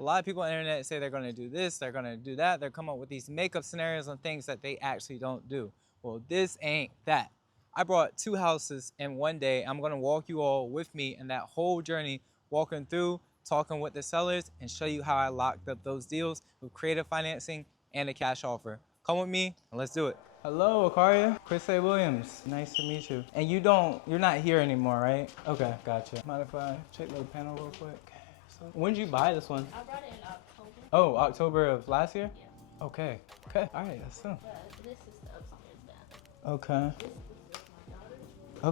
A lot of people on the internet say they're gonna do this, they're gonna do that. They're coming up with these makeup scenarios on things that they actually don't do. Well, this ain't that. I brought 2 houses in one day. I'm gonna walk you all with me in that whole journey, walking through, talking with the sellers, and show you how I locked up those deals with creative financing and a cash offer. Come with me and let's do it. Hello, Akaria. Chris A. Williams. Nice to meet you. And you're not here anymore, right? Okay, gotcha. Mind if I check the panel real quick? So, when did you buy this one? I brought it in October. Oh, October of last year? Yeah. Okay. All right, that's soon. This is the upstairs bathroom. Okay. This is my daughter.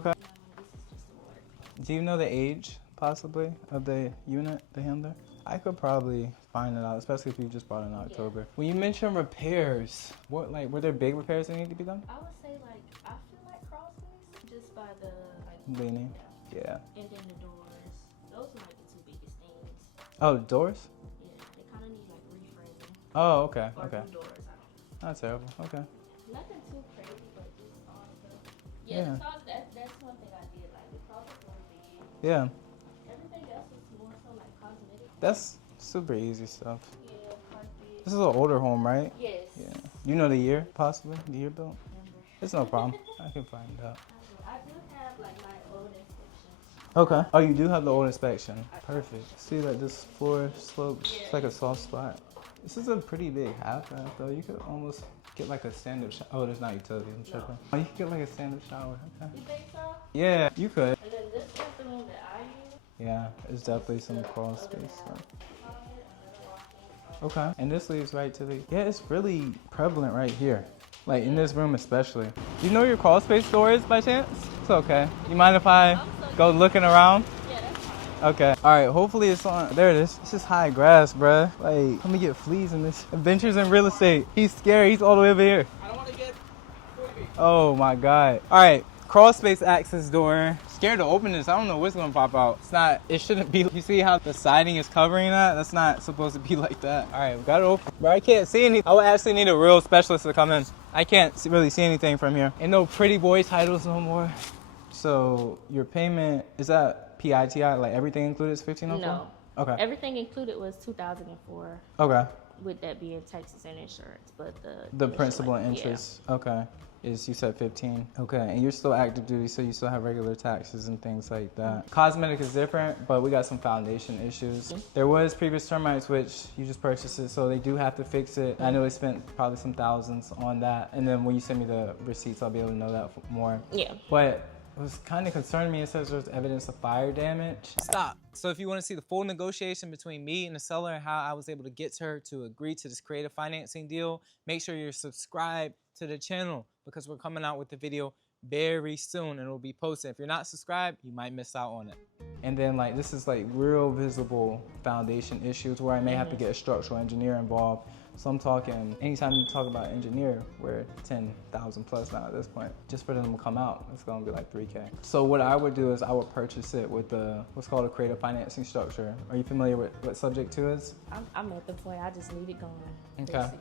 Okay. This is just the work. Do you know the age, possibly, of the unit, the handler? I could probably find it out, especially if you just bought it in October. Yeah. When you mention repairs, were there big repairs that need to be done? I would say I feel like crawl space just by the Leaning? Yeah. And then the doors. Those are the 2 biggest things. Oh, the doors? Yeah, they kind of need reframing. Oh, okay, Or okay. new doors, I don't know. Not terrible, okay. Nothing too crazy, but just all the. Yeah. That's one thing I did. The closets were big. Yeah. Everything else was more so cosmetic. That's super easy stuff. Yeah, carpet. This is an older home, right? Yes. Yeah. You know the year, possibly? The year built? It's no problem. I can find out. I do have my old inspection. Okay. Oh, you do have the old inspection. Perfect. See, this floor slopes. It's like a soft spot. This is a pretty big half bath, though. You could almost get a stand-up shower. Oh, there's not utilities. I'm tripping. Oh, you could get a stand-up shower. Okay. You think so? Yeah, you could. And then this is the room that I use. Yeah, there's definitely some crawl space. Okay. And this leads right to the... Yeah, it's really prevalent right here. In this room especially. Do you know where your crawl space door is by chance? It's okay. You mind if I go looking around? Yeah, that's fine. Okay. All right, hopefully it's on. There it is. This is high grass, bruh. Let me get fleas in this. Adventures in real estate. He's scary. He's all the way over here. I don't want to get creepy. Oh my God. All right. Crawl space access door. Scared to open this. I don't know what's gonna pop out. It shouldn't be. You see how the siding is covering that? That's not supposed to be like that. All right, we got it open. But I can't see anything. I would actually need a real specialist to come in. I can't really see anything from here. Ain't no pretty boy titles no more. So your payment, is that PITI? Everything included is $1,504? No. Okay. Everything included was $2,004. Okay. With that being taxes and insurance, but the principal and interest. Yeah. Okay. Is you said 15. Okay, and you're still active duty, so you still have regular taxes and things like that. Cosmetic is different, but we got some foundation issues. There was previous termites, which you just purchased it, so they do have to fix it. I know they spent probably some thousands on that, and then when you send me the receipts, I'll be able to know that more. Yeah. But it was kind of concerning me. It says there's evidence of fire damage. Stop. So if you want to see the full negotiation between me and the seller and how I was able to get her to agree to this creative financing deal, make sure you're subscribed to the channel because we're coming out with the video very soon and it'll be posted. If you're not subscribed, you might miss out on it. And then this is real visible foundation issues where I may have to get a structural engineer involved. So I'm talking, anytime you talk about engineer, we're 10,000 plus now at this point. Just for them to come out, it's gonna be $3K. So what I would do is I would purchase it with what's called a creative financing structure. Are you familiar with what Subject 2 is? I'm at the point, I just need it going. Okay. Basically.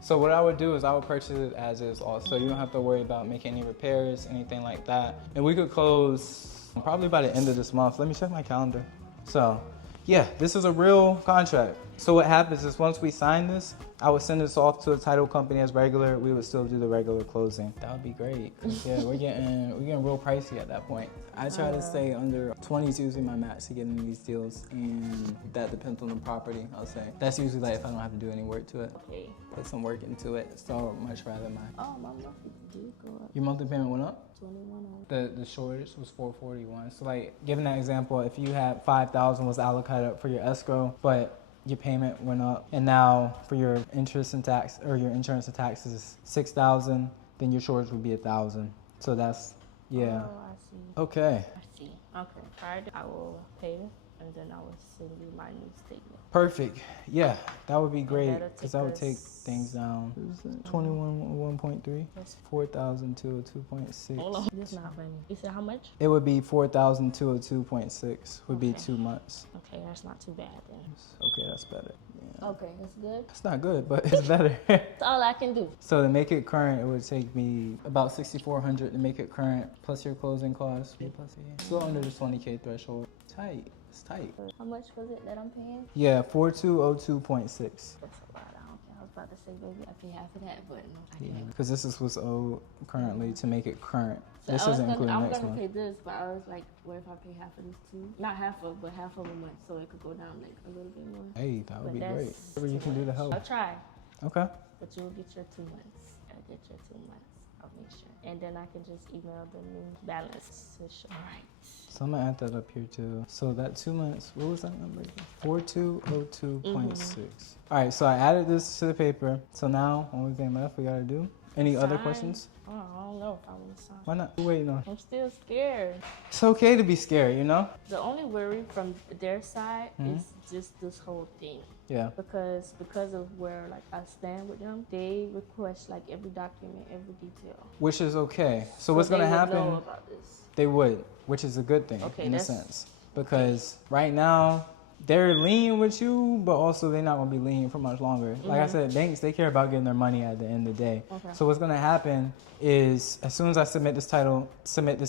So what I would do is I would purchase it as is also. You don't have to worry about making any repairs, anything like that. And we could close probably by the end of this month. Let me check my calendar. So yeah, this is a real contract. So what happens is once we sign this, I would send this off to a title company as regular. We would still do the regular closing. That would be great. Yeah, we're getting real pricey at that point. I try to stay under 20 is usually my max to get in these deals, and that depends on the property, I'll say. That's usually if I don't have to do any work to it. Okay. Put some work into it, so much rather my... Oh, my monthly did go up. Your monthly payment went up? 21. The shortage was $441. So given that example, if you had $5,000 was allocated for your escrow, but your payment went up, and now for your interest and tax or your insurance and taxes is $6,000, then your shortage would be $1,000. So that's yeah. Oh, I see. Okay. I see. Okay. Alright, I will pay and then I will send you my new statement. Perfect. Yeah, that would be great that'll because that would take us- things down. 21.1.3. That's 4,202.6. hold on. This not funny. You said how much? It would be 4,202.6 would be Okay. 2 months. Okay, that's not too bad then. Okay, that's better. Yeah. Okay, that's good. It's not good, but it's better. That's all I can do. So to make it current, it would take me about $6,400 to make it current, plus your closing costs. Plus, still under the 20K threshold. Tight. It's tight. How much was it that I'm paying? Yeah, 4202.6. That's a lot. I don't care. I was about to say, baby, I pay half of that, but no, I can't. Because this is what's owed currently to make it current. So This isn't including I'm next gonna month. pay this, but I was like, what if I pay half of this too? Not half of, but half of a month, so it could go down like a little bit more. Hey, that would But be that's great. Whatever you can do to help. I'll try, Okay. but you will get your 2 months. I'll get your 2 months. I'll make sure, and then I can just email the new balance to show. All right. So I'm gonna add that up here too. So that 2 months, what was that number again? 4202.6. All right, so I added this to the paper. So now, only thing left we gotta do. Any other Sign. questions? Oh, I don't know if I want to sign. Why not? Who waiting on? I'm still scared. It's okay to be scared, you know? The only worry from their side is just this whole thing. Yeah. Because of where like I stand with them, they request like every document, every detail. Which is okay. So what's gonna they would happen? know about this. They would, which is a good thing Okay, in a that's- sense. Because right now, they're lenient with you, but also they're not gonna be lenient for much longer. Like I said, banks, they care about getting their money at the end of the day. Okay. So what's gonna happen is as soon as I submit this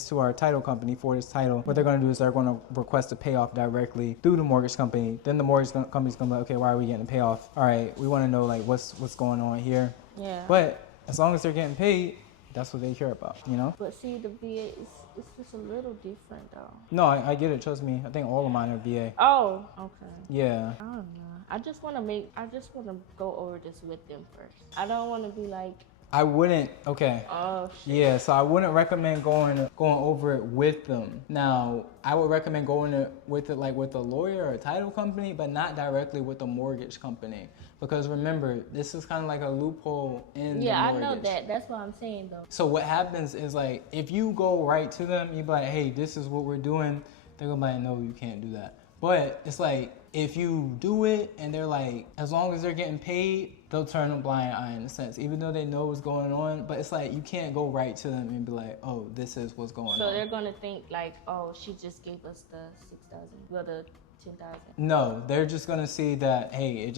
to our title company for this title, what they're gonna do is they're gonna request a payoff directly through the mortgage company. Then the mortgage company's gonna be like, okay, why are we getting a payoff? All right, we wanna know like what's going on here. Yeah. But as long as they're getting paid, that's what they care about, you know? But see, the VA it's just a little different though. No, I get it, trust me. I think all of mine are VA. Oh, okay. Yeah. I don't know. I just want to go over this with them first. I don't want to be like, I wouldn't, okay. oh shit. Yeah, so I wouldn't recommend going over it with them. Now, I would recommend going with it like with a lawyer or a title company, but not directly with a mortgage company. Because remember, this is kind of like a loophole in the Yeah, I mortgage. know that. That's what I'm saying though. So what happens is like, if you go right to them, you be like, hey, this is what we're doing. They're gonna be like, no, you can't do that. But it's like, if you do it and they're like, as long as they're getting paid, they'll turn a blind eye in a sense, even though they know what's going on. But it's like, you can't go right to them and be like, oh, this is what's going on. So they're gonna think like, oh, she just gave us the 6,000, well the 10,000. No, they're just gonna see that, hey,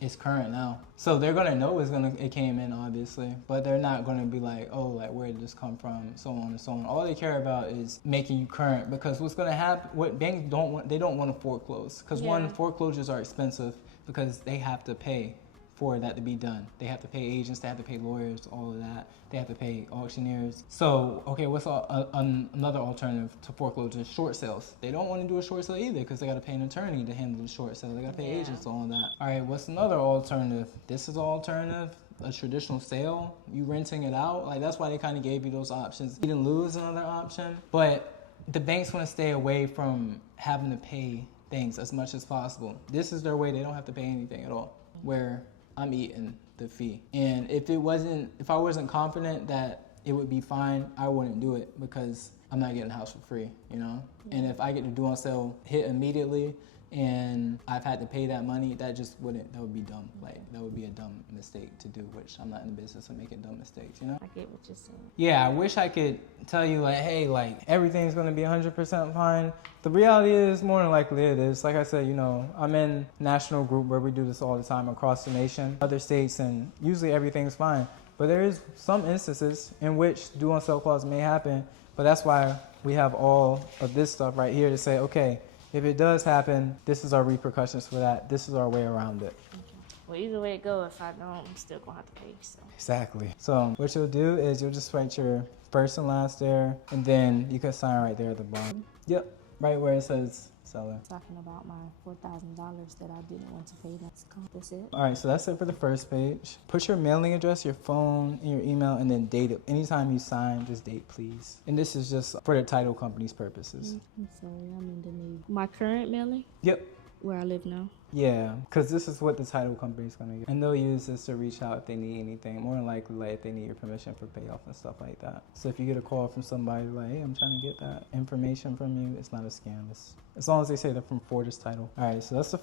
it's current now. So they're gonna know it came in obviously, but they're not gonna be like, oh, like where did this come from, so on and so on. All they care about is making you current, because what's gonna happen, what banks don't want, they don't want to foreclose. Because one, foreclosures are expensive because they have to pay for that to be done. They have to pay agents, they have to pay lawyers, all of that. They have to pay auctioneers. So, okay, what's another alternative to foreclosure? Short sales. They don't want to do a short sale either because they got to pay an attorney to handle the short sale. They got to pay agents, all of that. All right, what's another alternative? This is an alternative. A traditional sale, you renting it out. Like, that's why they kind of gave you those options. You didn't lose another option, but the banks want to stay away from having to pay things as much as possible. This is their way. They don't have to pay anything at all. Where I'm eating the fee. And if I wasn't confident that it would be fine, I wouldn't do it because I'm not getting a house for free, you know? And if I get the due on sale hit immediately and I've had to pay that money, that would be dumb. Like, that would be a dumb mistake to do, which I'm not in the business of making dumb mistakes, you know? I get what you're saying. Yeah, I wish I could tell you like, hey, like everything's gonna be 100% fine. The reality is more than likely it is. Like I said, you know, I'm in national group where we do this all the time across the nation, other states, and usually everything's fine. But there is some instances in which due on sale clause may happen, but that's why we have all of this stuff right here to say, okay, if it does happen, this is our repercussions for that. This is our way around it. Okay. Well, either way it goes, if I don't, I'm still gonna have to pay. So. Exactly. So what you'll do is you'll just write your first and last there, and then you can sign right there at the bottom. Yep, right where it says seller. Talking about my $4,000 that I didn't want to pay. That's it. All right, so that's it for the first page. Put your mailing address, your phone, and your email, and then date it. Anytime you sign, just date, please. And this is just for the title company's purposes. I'm sorry, I'm in the need. My current mailing? Yep. Where I live now? Yeah, because this is what the title company's going to get. And they'll use this to reach out if they need anything. More than likely, like, if they need your permission for payoff and stuff like that. So if you get a call from somebody like, hey, I'm trying to get that information from you, it's not a scam. As long as they say they're from Fortis Title. All right, so that's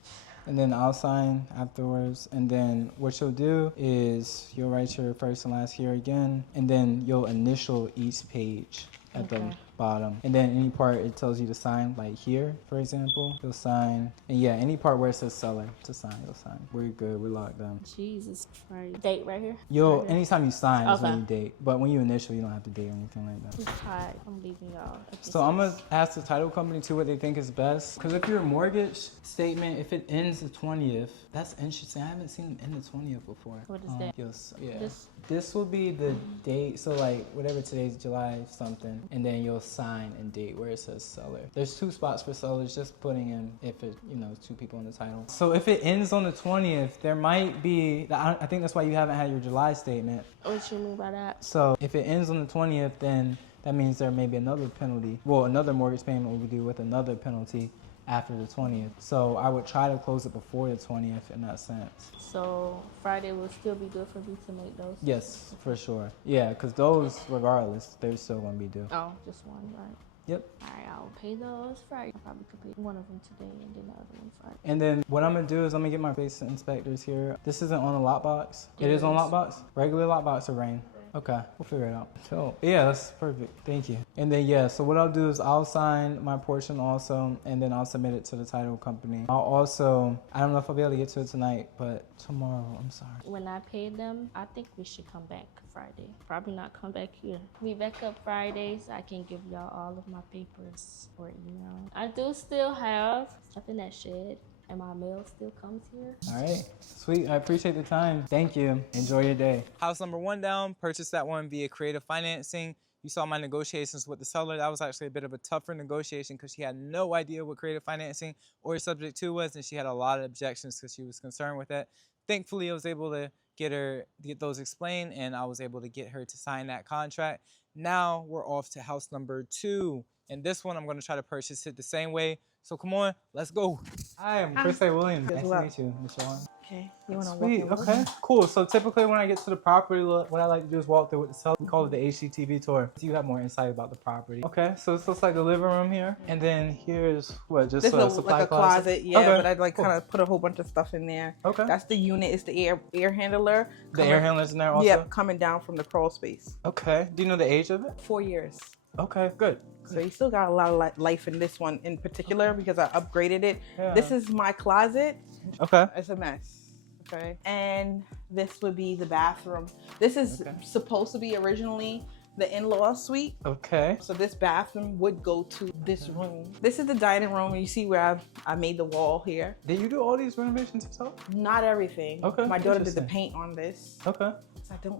and then I'll sign afterwards. And then what you'll do is you'll write your first and last here again, and then you'll initial each page at the bottom. And then any part it tells you to sign, like here, for example, you'll sign. And yeah, any part where it says seller to sign, you'll sign. We're good, we're locked down. Jesus Christ. Date right here? You'll, Right here. anytime you sign is when Okay. you date. But when you initial, you don't have to date or anything like that. It's hot. I'm leaving y'all. So I'm gonna ask the title company too what they think is best. Because if your mortgage statement, if it ends the 20th, that's interesting. I haven't seen it end the 20th before. What is that? Yeah. This will be the date. So like whatever today's July something, and then you'll sign and date where it says seller. There's 2 spots for sellers. Just putting in if it, you know, 2 people in the title. So if it ends on the 20th, there might be. I think that's why you haven't had your July statement. What you mean by that? So if it ends on the 20th, then that means there may be another penalty. Well, another mortgage payment will be due with another penalty after the 20th. So I would try to close it before the 20th in that sense. So Friday will still be good for me to make those? Yes, for sure. Yeah, because those, regardless, they're still going to be due. Oh, just one, right? Yep. All right, I'll pay those Friday. I'll probably complete one of them today and then the other one Friday. And then what I'm going to do is I'm going to get my base inspectors here. This isn't on the lockbox. It is on lockbox? Regular lockbox or rain? Okay, we'll figure it out. So yeah, that's perfect. Thank you. And then yeah, so what I'll do is I'll sign my portion also, and then I'll submit it to the title company. I'll also, I don't know if I'll be able to get to it tonight, but tomorrow, I'm sorry. When I pay them, I think we should come back Friday. Probably not come back here. We back up Fridays. I can give y'all all of my papers or email. I do still have stuff in that shed. And my mail still comes here. All right, sweet. I appreciate the time. Thank you. Enjoy your day. House number 1 down. Purchased that one via creative financing. You saw my negotiations with the seller. That was actually a bit of a tougher negotiation because she had no idea what creative financing or subject to was, and she had a lot of objections because she was concerned with that. Thankfully, I was able to get those explained, and I was able to get her to sign that contract. Now we're off to house number 2. And this one, I'm going to try to purchase it the same way. So come on, let's go. Hi, I'm Chris A. Williams. Nice to meet you, Miss Shawn. Okay, you want to walk Sweet, me over? okay, cool. So typically when I get to the property, what I like to do is walk through with the seller. We call it the HGTV tour. So you have more insight about the property. Okay, so this looks like the living room here. And then here's what, just This a is supply like a closet, yeah, Okay, but I'd like cool. kind of put a whole bunch of stuff in there. Okay. That's the unit, it's the air handler. The air handler's in there also? Yep, coming down from the crawl space. Okay, do you know the age of it? 4 years. Okay, good. So you still got a lot of life in this one in particular because I upgraded it. Yeah. This is my closet. Okay. It's a mess. Okay. And this would be the bathroom. This is supposed to be originally the in-law suite. Okay. So this bathroom would go to this room. This is the dining room. You see where I made the wall here. Did you do all these renovations yourself? Not everything. Okay, My daughter did the interesting. paint on this. Okay.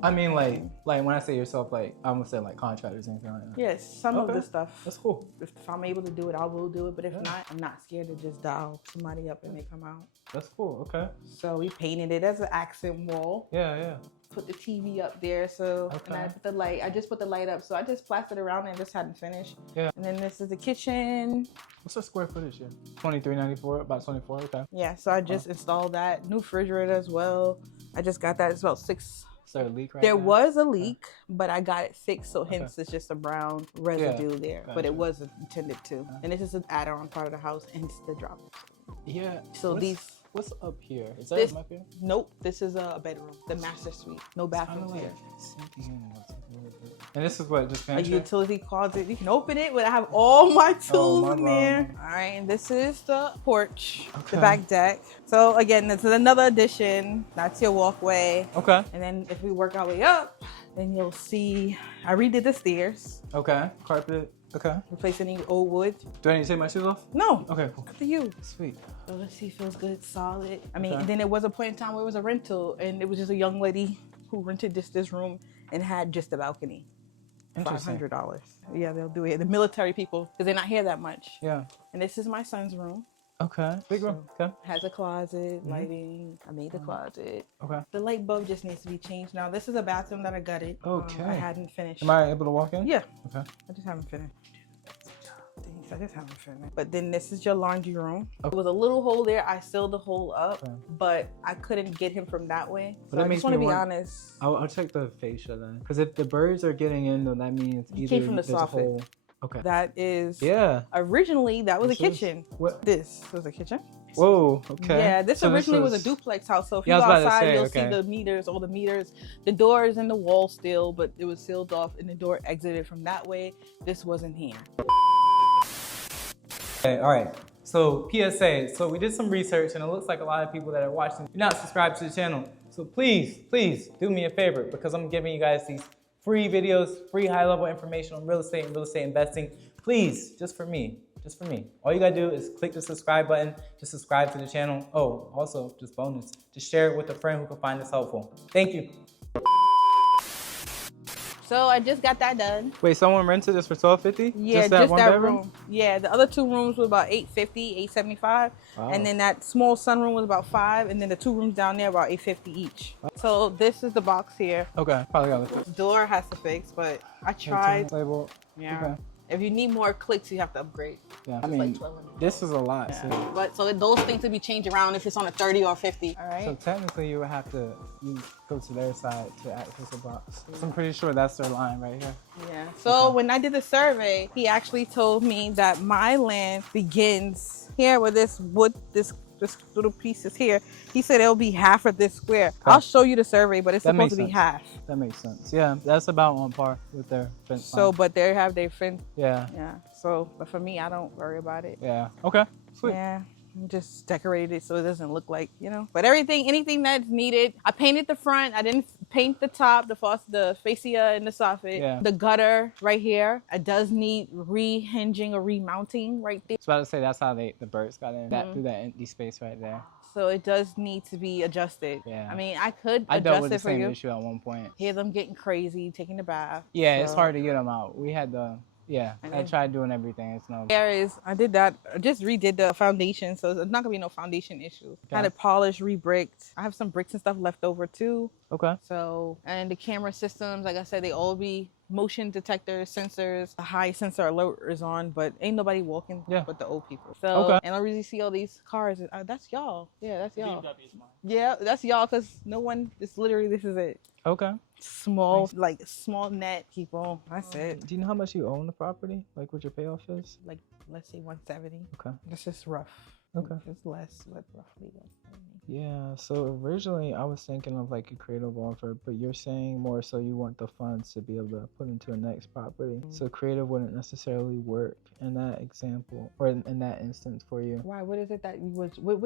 I mean, like when I say yourself, like I'm gonna say like contractors and anything like that. Yes, some of Okay. the stuff. That's cool. If I'm able to do it, I will do it. But if not, I'm not scared to just dial somebody up and they come out. That's cool. Okay. So we painted it as an accent wall. Yeah, yeah. Put the TV up there. So Okay. and I put the light. I just put the light up. So I just plastered around and just hadn't finished. Yeah. And then this is the kitchen. What's the square footage here? 2394, about 24. Okay. Yeah. So I just installed that new refrigerator as well. I just got that. It's about 6. Is there a leak right There now? was a leak, but I got it fixed, so hence it's just a brown residue there. But Gotcha. it was intended to. And this is an add-on part of the house, hence the drop. Yeah. So What's up here? Is that This- up here? Nope, this is a bedroom, the master suite. No bathrooms here. And this is what, just A pantry? utility closet. You can open it, but I have all my tools my in there. God. All right, and this is the porch, Okay. the back deck. So again, this is another addition. That's your walkway. Okay. And then if we work our way up, then you'll see I redid the stairs, Okay. Carpet. Okay. replaced any old wood. Do I need to take my shoes off? No, Okay, cool. up to you. Sweet. So let's see, feels good, solid. I mean, Okay. and then there was a point in time where it was a rental, and it was just a young lady who rented this room and had just a balcony. Interesting. $500. Yeah, they'll do it. The military people, because they're not here that much. Yeah. And this is my son's room. Okay. Big room. Okay. Has a closet, lighting. I made the closet. Okay. The light bulb just needs to be changed. Now, this is a bathroom that I gutted. Okay. I hadn't finished. Am I able to walk in? Yeah. Okay. I just haven't finished. Thanks, I just haven't finished. But then this is your laundry room. Okay. There was a little hole there. I sealed the hole up, Okay. but I couldn't get him from that way. But So that I makes just want to me be want- honest. I'll check the fascia then. Because if the birds are getting in, then that means He either came from the there's a soffit. hole. Okay. That is Yeah. originally that was a This is- kitchen. what- This was a kitchen. Whoa, okay. Yeah, this So originally was a duplex house. So if you Yeah, I go was about to outside, say, you'll okay. see the meters, all the meters. The door is in the wall still, but it was sealed off and the door exited from that way. This wasn't here. Okay, all right. So PSA, so we did some research and it looks like a lot of people that are watching, you're not subscribed to the channel. So please, please do me a favor because I'm giving you guys these free videos, free high level information on real estate and real estate investing. Please, just for me, just for me. All you gotta do is click the subscribe button to subscribe to the channel. Oh, also, just bonus, just share it with a friend who can find this helpful. Thank you. So I just got that done. Wait, someone rented this for $12.50? Yeah, just that one that bedroom? room. Yeah, the other 2 rooms were about $850, $875. Wow. And then that small sunroom was about $5. And then the 2 rooms down there about $850 each. So this is the box here. Okay, probably gotta look at Door has to fix, but I tried. label. Yeah. Okay. If you need more clicks, you have to upgrade. Yeah, I It's mean, like 12. this is a lot. Yeah. So, But so those things will be changed around if it's on a 30 or 50. All right. so technically, you would have to go to their side to access the box. So I'm pretty sure that's their line right here. Yeah. So when I did the survey, he actually told me that my land begins here where this wood, this little piece is here. He said it'll be half of this square. Okay. I'll show you the survey, but it's That supposed makes to be sense. half. That makes sense. Yeah, that's about on par with their fence So, line. but they have their fence. Yeah, Yeah. So, but for me, I don't worry about it. yeah. Okay, sweet. Yeah. Just decorated it so it doesn't look like, you know. But anything that's needed. I painted the front. I didn't paint the top, the fascia and the soffit. Yeah. The gutter right here. It does need re-hinging or remounting right there. I was about to say that's how the birds got in, that through that empty space right there. So it does need to be adjusted. Yeah. I mean, I could I dealt adjust with it the for same you. issue at one point. Hear them getting crazy, taking the bath. Yeah, it's So- hard to get them out. We had the, yeah, And I then- tried doing everything. It's no. There is, I did that. I just redid the foundation, so it's not gonna be no foundation issue. Okay. Had it polished, re-bricked. I have some bricks and stuff left over too. Okay. So, and the camera systems, like I said, they all be motion detectors, sensors. The high sensor alert is on, but ain't nobody walking but the old people. So, Okay. and I really see all these cars. That's y'all. Yeah, that's y'all. Yeah, that's y'all, because no one, this is it. Okay. Small, like small net people. That's it. Do you know how much you own the property? Like what your payoff is? Like, let's say 170. Okay. That's just rough. Okay. It's less, but roughly 170. Yeah, so originally I was thinking of like a creative offer, but you're saying more so you want the funds to be able to put into a next property. So creative wouldn't necessarily work in that example or in that instance for you. Why? What is it that you was? What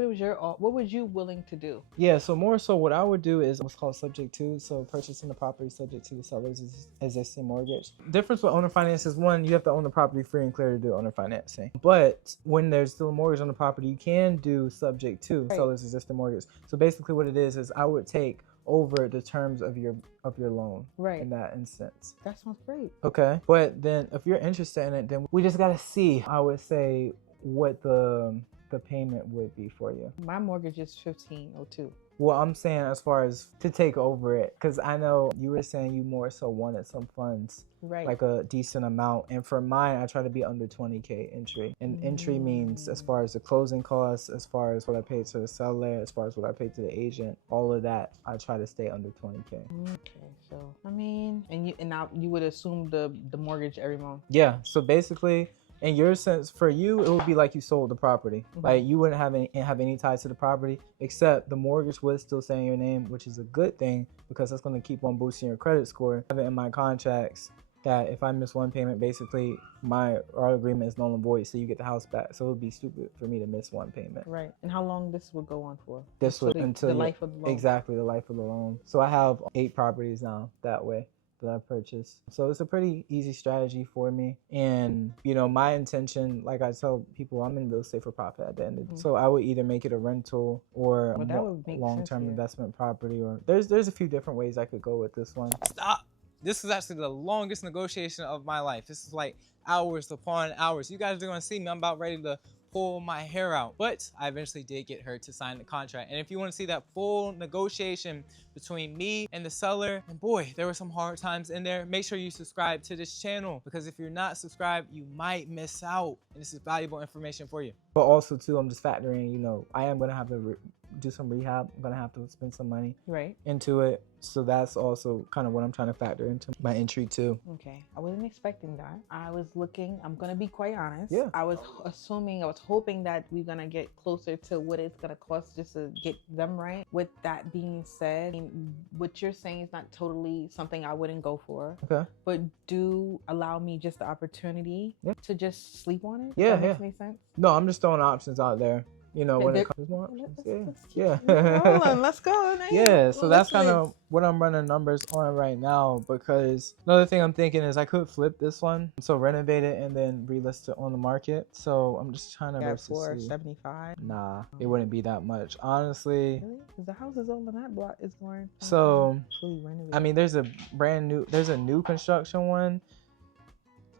was you willing to do? Yeah, so more so what I would do is what's called subject to. So purchasing the property subject to the seller's existing mortgage. Difference with owner finance is one, you have to own the property free and clear to do owner financing. But when there's still a mortgage on the property, you can do subject to seller's existing mortgage. So basically what it is I would take over the terms of your loan in that instance. That sounds great. Okay. But then if you're interested in it, then we just gotta see, I would say, what the payment would be for you. My mortgage is $1,502. Well, I'm saying as far as to take over it, because I know you were saying you more so wanted some funds, like a decent amount. And for mine, I try to be under 20K entry. And entry means as far as the closing costs, as far as what I paid to the seller, as far as what I paid to the agent, all of that, I try to stay under 20K. Okay, so I mean, and now you would assume the mortgage every month. Yeah. So basically, in your sense, for you, it would be like you sold the property. Like you wouldn't have any ties to the property, except the mortgage would still stay in your name, which is a good thing because that's going to keep on boosting your credit score. I have it in my contracts that if I miss one payment, basically our agreement is null and void, so you get the house back. So it would be stupid for me to miss one payment. Right. And how long this would go on for? This would until the life of the loan. Exactly, the life of the loan. So I have 8 properties now that way that I purchased. So it's a pretty easy strategy for me. And, you know, my intention, like I tell people, I'm in real estate for profit at the end of the day. So I would either make it a rental or a long-term investment property, or there's a few different ways I could go with this one. Stop. This is actually the longest negotiation of my life. This is like hours upon hours. You guys are gonna see me, I'm about ready to pull my hair out. But I eventually did get her to sign the contract. And if you want to see that full negotiation between me and the seller, and boy, there were some hard times in there, make sure you subscribe to this channel, because if you're not subscribed, you might miss out. And this is valuable information for you. But also too, I'm just factoring, you know, I am gonna have to do some rehab. I'm gonna have to spend some money Right. into it. So that's also kind of what I'm trying to factor into my entry too. Okay. I wasn't expecting that. I was looking, I'm going to be quite honest. Yeah. I was hoping that we're going to get closer to what it's going to cost just to get them right. With that being said, I mean, what you're saying is not totally something I wouldn't go for. Okay. But do allow me just the opportunity to just sleep on it. Yeah, If that makes any sense. No, I'm just throwing options out there. You know, when there- it comes more options. Let's keep Yeah. it rolling. Let's go. Yeah, so that's kind Listen. of what I'm running numbers on right now, because another thing I'm thinking is I could flip this one, so renovate it and then relist it on the market. So I'm just trying to Got see. $475. Nah, it wouldn't be that much, honestly. Really? Because the house is all on that block is going. So fully renovated. I mean, there's a new construction one,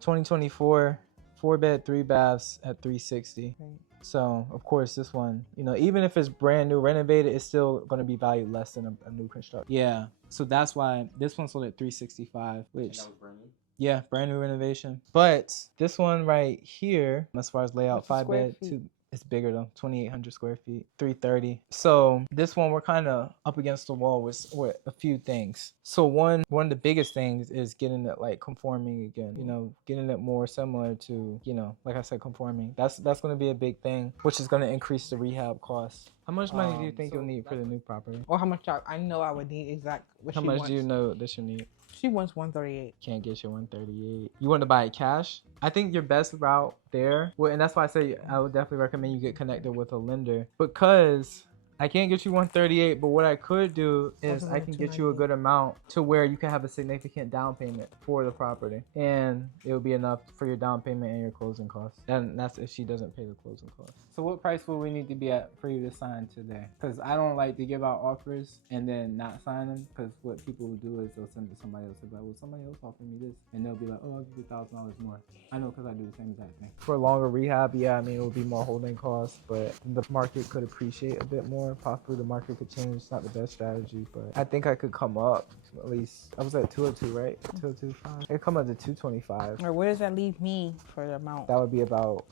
2024, 4-bed, 3 baths at 360. Right. So of course this one, you know, even if it's brand new renovated, it's still going to be valued less than a new construction. Yeah, so that's why this one sold at 365, which That was brand new. yeah, brand new renovation. But this one right here, as far as layout, What's the square 5-bed, feet? it's bigger though, 2,800 square feet, 330. So this one we're kind of up against the wall with a few things. So one of the biggest things is getting it like conforming again, you know, getting it more similar to, you know, like I said, conforming. That's going to be a big thing, which is going to increase the rehab costs. How much money do you think you'll need for the new property? Or how much I know I would need exact what How she much wants. do you know that you need? She wants 138. Can't get you 138. You want to buy it cash? I think your best route there, well, and that's why I say I would definitely recommend you get connected with a lender, because I can't get you 138, but what I could do is I can get you a good amount to where you can have a significant down payment for the property, and it will be enough for your down payment and your closing costs. And that's if she doesn't pay the closing costs. So what price will we need to be at for you to sign today? Because I don't like to give out offers and then not sign them, because what people will do is they'll send it to somebody else and be like, well, somebody else offered me this, and they'll be like, oh, I'll give you $1,000 more. I know, because I do the same exact thing. For longer rehab, yeah, I mean, it will be more holding costs, but the market could appreciate a bit more. Possibly the market could change. It's not the best strategy, but I think I could come up to at least, I was at 202, right? 202.5. I could come up to 225. Or where does that leave me for the amount? That would be about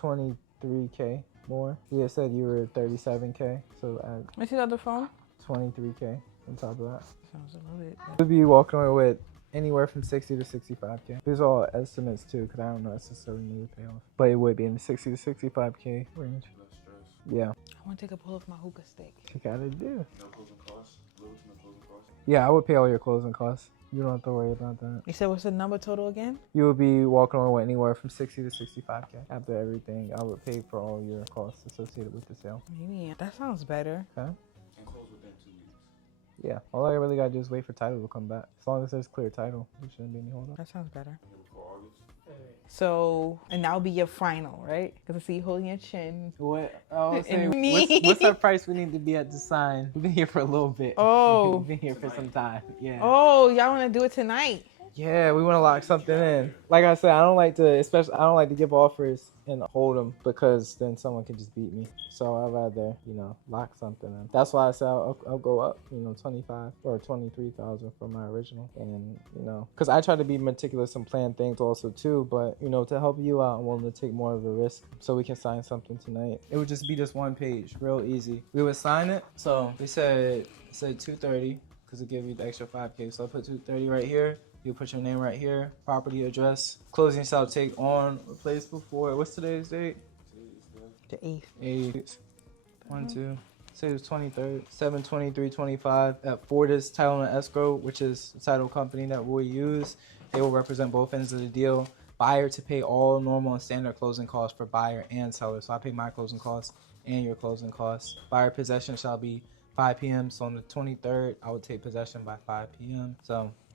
23K more. You had said you were 37K, so add Is the other phone? 23K on top of that. Sounds a little bit. You'll be walking away with anywhere from 60 to 65K. These are all estimates too, because I don't know necessarily need to pay off, but it would be in the 60 to 65K range. Less stress. Yeah, I want to take a pull of my hookah stick. you gotta do. No closing costs. Little to no closing costs. Yeah, I would pay all your closing costs. You don't have to worry about that. You said what's the number total again? You would be walking away with anywhere from 60 to 65K. After everything, I would pay for all your costs associated with the sale. Maybe that sounds better. Okay? And close within 2 weeks. Yeah, all I really gotta do is wait for title to come back. As long as there's clear title, there shouldn't be any hold up. That sounds better. And before August. So, and that'll be your final, right? Because I see you holding your chin. What? Oh, And what's our price we need to be at to sign? We've been here for a little bit. Oh. We've been here for some time. Yeah. Oh, y'all want to do it tonight? Yeah, we want to lock something in. Like I said, I don't like to give offers and hold them, because then someone can just beat me. So I'd rather, you know, lock something in. That's why I said I'll go up, you know, 25 or 23,000 from my original. And, you know, because I try to be meticulous and plan things also too, but, you know, to help you out, I'm willing to take more of a risk so we can sign something tonight. It would just be this one page, real easy. We would sign it. So we said 230, because it give you the extra 5K. So I put 230 right here. You put your name right here, property address. Closing shall take on place before. What's today's date? The 8th. 8. 1, 2. Say it was 23rd. 7/23/25 at Fortis Title and Escrow, which is the title company that we'll use. They will represent both ends of the deal. Buyer to pay all normal and standard closing costs for buyer and seller. So I pay my closing costs and your closing costs. Buyer possession shall be 5 p.m. So on the 23rd, I would take possession by 5 p.m.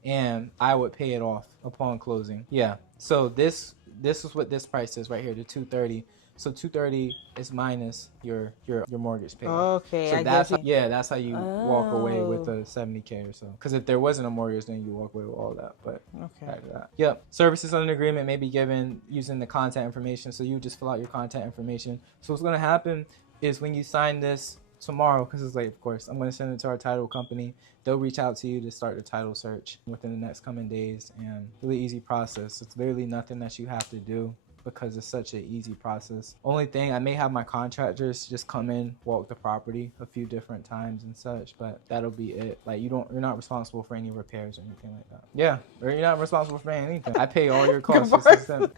And I would pay it off upon closing. Yeah. So this is what this price is right here, the 230. So 230 is minus your mortgage payment. Okay, So I that's get how, that's how you walk away with Oh. the 70K or so. Because if there wasn't a mortgage, then you walk away with all that. But Okay. back to that. Yep. Services under agreement may be given using the contact information. So you just fill out your contact information. So what's gonna happen is when you sign this tomorrow, because it's late, of course, I'm going to send it to our title company. They'll reach out to you to start the title search within the next coming days, and really easy process. It's literally nothing that you have to do because it's such an easy process. Only thing, I may have my contractors just come in, walk the property a few different times and such, but that'll be it. Like you're not responsible for any repairs or anything like that. Yeah, or you're not responsible for anything. I pay all your costs.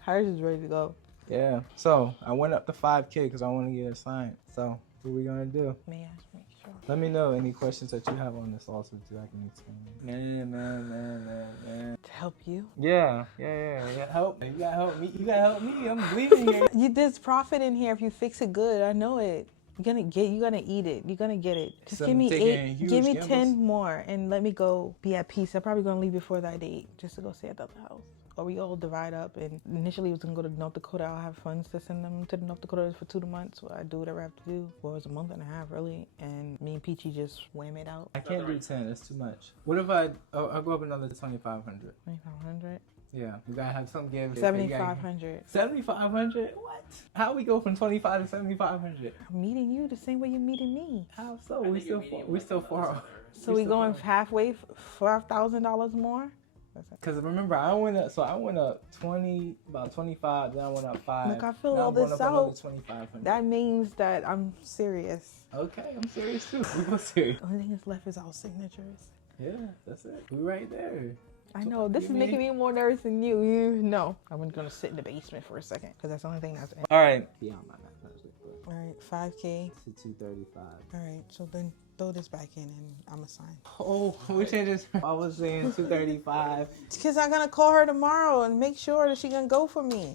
Ours is ready to go. Yeah. So I went up to 5K because I want to get it signed. So what are we gonna do? May I make sure? Let me know any questions that you have on this lawsuit so I can explain. Man. To help you? Yeah. Help. You gotta help me. You gotta help me. I'm bleeding here. There's profit in here if you fix it good. I know it. You're gonna eat it. You're gonna get it. Just give me 8, give me 10 more and let me go be at peace. I'm probably gonna leave before that date just to go stay at the other house. Or we all divide up, and initially it was gonna go to North Dakota. I'll have funds to send them to North Dakota for 2 months. So I do whatever I have to do. Well, it's a month and a half really, and me and Peachy just wham it out. I can't do 10. That's too much. What if I'll go up another 2,500? 2,500. Yeah, we gotta have some give. 7,500. 7,500? What? How we go from 25 to 7,500? I'm meeting you the same way you're meeting me. How so? We still far. So we going halfway, $5,000 more. Because remember, I went up 20, about 25, then I went up 5. Look, I fill now all this out. 2,500. That means that I'm serious. Okay, I'm serious too. We both serious. The only thing that's left is our signatures. Yeah, that's it. We right there. I know, this is making me more nervous than you. No, I'm gonna sit in the basement for a second because that's the only thing that's in. All right. Yeah, my mathematics. All right, 5K. To 235. All right, so then throw this back in and I'm gonna sign. Oh, we changed this. I was saying 235. Because I'm gonna call her tomorrow and make sure that she's gonna go for me.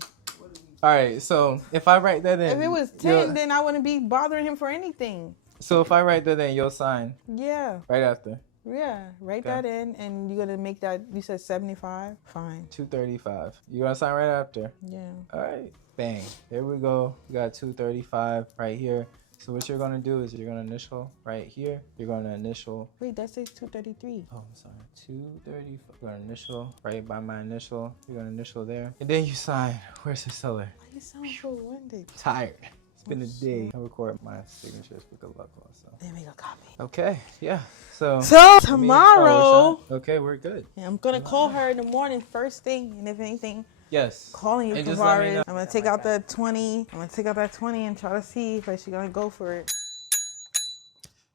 All right, so if I write that in. If it was 10, then I wouldn't be bothering him for anything. So if I write that in, you'll sign? Yeah. Right after? Yeah, write that in, and you're gonna make that, you said 75? Fine. 235. You gonna sign right after? Yeah. All right. Bang. There we go. We got 235 right here. So what you're gonna do is you're gonna initial right here. You're gonna initial. Wait, that says 233. Oh, I'm sorry. 235. You're gonna initial right by my initial. You're gonna initial there. And then you sign. Where's the seller? Why you sound so winded? Tired. It's been a day. I record my signatures for good luck also. Then make a copy. Okay, yeah. So tomorrow. Okay, we're good. Yeah, I'm gonna call her in the morning first thing, and if anything, yes, calling you and tomorrow. just let me know. I'm gonna take out that 20. I'm gonna take out that 20 and try to see if she's gonna go for it.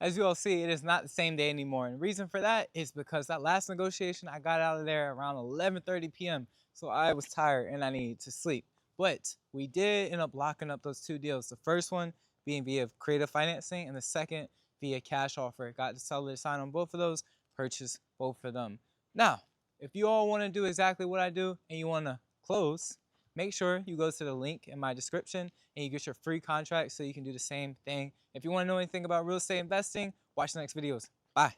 As you all see, it is not the same day anymore. And the reason for that is because that last negotiation, I got out of there around 11:30 p.m. So I was tired and I needed to sleep. But we did end up locking up those 2 deals. The first one being via creative financing and the second via cash offer. Got the seller to sign on both of those, purchase both of them. Now, if you all want to do exactly what I do and you want to close, make sure you go to the link in my description and you get your free contract so you can do the same thing. If you want to know anything about real estate investing, watch the next videos. Bye.